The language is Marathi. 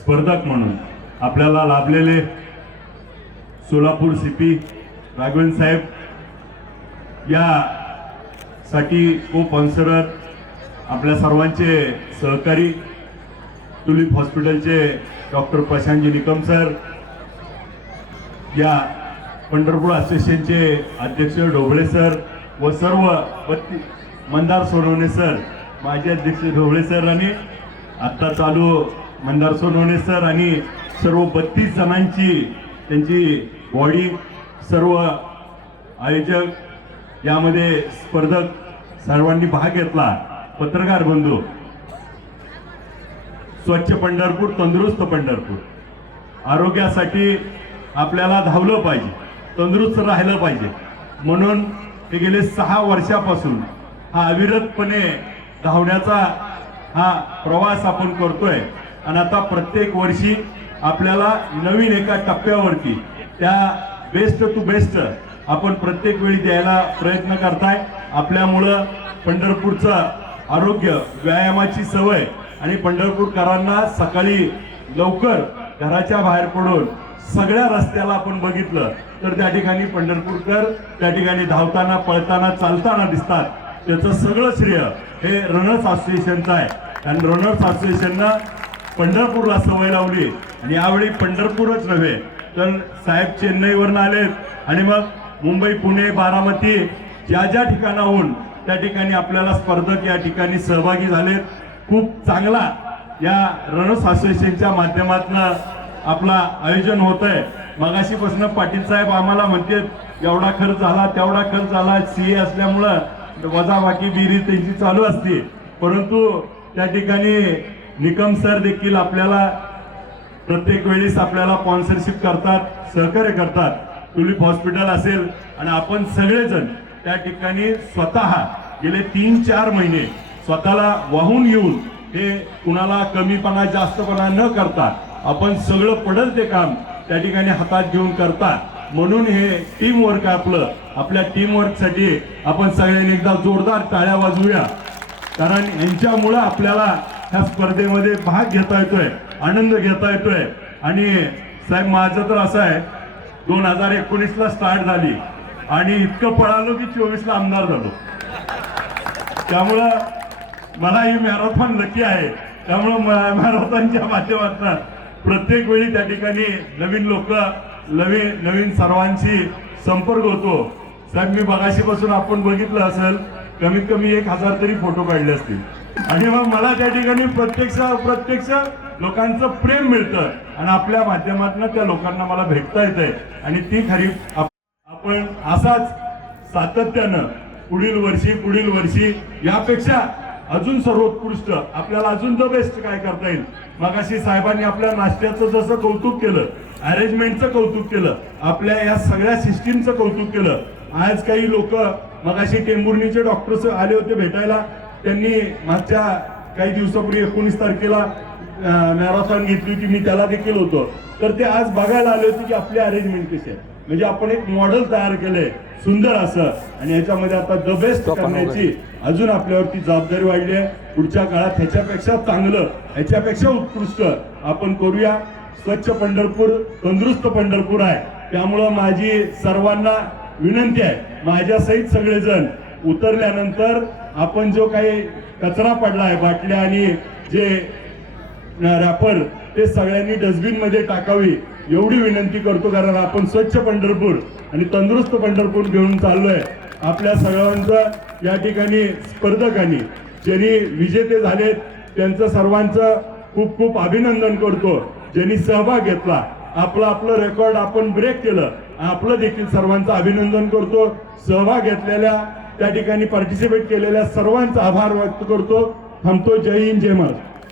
स्पर्धक म्हणून आपल्याला लाभलेले सोलापूर सीपी राघवेंद्र साहेब या साठी को स्पॉन्सरर आपल्या सर्वांचे सहकारी तुलिप हॉस्पिटलचे डॉक्टर प्रशांतजी निकम सर, या पंढरपूर असोसिएशनचे अध्यक्ष ढोबळे सर व सर्व मंदार सोनवणे सर, माजी अध्यक्ष ढोबळे सर आणि आत्ता चालू मंदार सोनवणे सर आणि सर्व 32 जणांची त्यांची बॉडी, सर्व आयोजक, यामध्ये स्पर्धक सर्वांनी भाग घेतला। पत्रकार बंधू, स्वच्छ पंढरपूर तंदुरुस्त पंढरपूर, आरोग्यासाठी आपल्याला धावलं पाहिजे, तंदुरुस्त राहिलं पाहिजे, म्हणून हे गेले 6 वर्षापासून हा अविरतपणे धावण्याचा हा प्रवास आपण करतोय। आणि आता प्रत्येक वर्षी आपल्याला नवीन एका टप्प्यावरती त्या बेस्ट टू बेस्ट आपण प्रत्येक वेळी द्यायला प्रयत्न करताय। आपल्यामुळं पंढरपूरचं आरोग्य, व्यायामाची सवय आणि पंढरपूरकरांना सकाळी लवकर घराच्या बाहेर पडून सगळ्या रस्त्याला आपण बघितलं तर त्या ठिकाणी पंढरपूरकर त्या ठिकाणी धावताना, पळताना, चालताना दिसतात। त्याचं सगळं श्रेय हे रनर्स असोसिएशनचं आहे आणि रनर्स असोसिएशननं पंढरपूरला सवय लावली। आणि यावेळी पंढरपूरच नव्हे तर साहेब चेन्नईवरून आलेत आणि मग मुंबई, पुणे, बारामती ज्या ज्या ठिकाणाहून त्या ठिकाणी आपल्याला स्पर्धक या ठिकाणी सहभागी झालेत। खूप चांगला या रनर्स असोसिएशनच्या माध्यमातून आपला आयोजन होत आहे। मगाशीपासून पाटील साहेब आम्हाला म्हणतात एवढा खर्च झाला, तेवढा खर्च झाला, सीए असल्यामुळं वजाबाकी बेरीज त्यांची चालू असते, परंतु त्या ठिकाणी निकम सर देखील आपल्याला प्रत्येक वेळेस आपल्याला स्पॉन्सरशिप करतात, सहकार्य करतात। तुलिप हॉस्पिटल असेल आणि आपण सगळेजण त्या ठिकाणी स्वतः गेले 3-4 महिने स्वतःला वाहून येऊन हे कुणाला कमीपणा जास्तपणा न करता आपण सगळं पडल ते काम त्या ठिकाणी हातात घेऊन करतात। म्हणून हे टीम वर्क आपल्या टीम वर्कसाठी आपण सगळ्यांनी एकदा जोरदार टाळ्या वाजवूया, कारण यांच्यामुळे आपल्याला ह्या स्पर्धेमध्ये भाग घेता येतोय, आनंद घेता येतोय। आणि साहेब माझं तर असं आहे 2019ला स्टार्ट झाली आणि इतकं पळालो की 24ला आमदार झालो, त्यामुळं मला ही मॅरेथॉन नक्की आहे। त्यामुळं मॅरेथॉनच्या माध्यमातून प्रत्येक वेळी त्या ठिकाणी नवीन लोक, नवीन सर्वांशी संपर्क होतो। साहेब मी बघाशीपासून आपण बघितलं असेल कमीत कमी 1000 तरी फोटो काढले असतील आणि मग मला त्या ठिकाणी प्रत्यक्ष लोकांचं प्रेम मिळतं आणि आपल्या माध्यमातून त्या लोकांना मला भेटता येतंय। आणि ती खरी आपण असाच सातत्यानं पुढील वर्षी यापेक्षा अजून सर्वोत्कृष्ट आपल्याला अजून द बेस्ट काय करता येईल। मगाशी साहेबांनी आपल्या नाश्त्याचं जसं कौतुक केलं, अरेंजमेंटचं कौतुक केलं, आपल्या या सगळ्या सिस्टीमचं कौतुक केलं। आज काही लोक मगाशी टेंभुर्णीचे डॉक्टर्स आले होते भेटायला, त्यांनी मागच्या काही दिवसापूर्वी 19 तारखेला मॅरेथॉन घेतली होती, मी त्याला देखील होतो, तर ते आज बघायला आले होते की आपली अरेंजमेंट कशी आहे। म्हणजे आपण एक मॉडेल तयार केलंय सुंदर असं, आणि याच्यामध्ये आता द बेस्ट करण्याची अजून आपल्यावरती जबाबदारी वाढली आहे। पुढच्या काळात ह्याच्यापेक्षा चांगलं, ह्याच्यापेक्षा उत्कृष्ट आपण करूया। स्वच्छ पंढरपूर तंदुरुस्त पंढरपूर आहे, त्यामुळं माझी सर्वांना विनंती आहे, माझ्या सहित सगळेजण उतरल्यानंतर आपण जो काही कचरा पडला आहे, बाटल्या आणि जे रॅपर, ते सगळ्यांनी डस्टबिन मध्ये टाकावी एवढी विनंती करतो, कारण आपण स्वच्छ पंढरपूर आणि तंदुरुस्त पंढरपूर घेऊन चाललोय। आपल्या सगळ्यांचं या ठिकाणी स्पर्धकांनी ज्यांनी विजेते झालेत त्यांचं सर्वांचं खूप खूप अभिनंदन करतो। ज्यांनी सहभाग घेतला, आपलं रेकॉर्ड आपण ब्रेक केलं, आपलं देखील सर्वांचं अभिनंदन करतो। सहभाग घेतलेल्या त्या ठिकाणी पार्टिसिपेट केलेल्या सर्वांचा आभार व्यक्त करतो। थांबतो। जय हिंद, जय महाराष्ट्र।